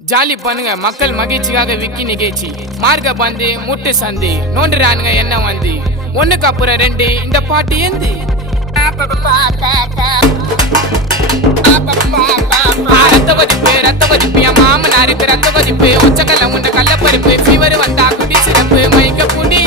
jolly பண்ணுங்க மக்கள் மகிழ்ச்சிக்காக விக்கி நிகழ்ச்சி மார்க்க பந்து முட்டு சந்தி நோண்டுறானுங்க என்ன வந்து ஒண்ணுக்கு அப்புறம் ரெண்டு இந்த பாட்டு ஏந்து ரத்த கொதிப்பு என் மாமனாருக்கு ரத்த கொதிப்பு ஒச்சக்கல்ல உண்ட கள்ளப்பருப்பு ஃபீவர் வந்தா குடி சிறப்பு மைக்க புடி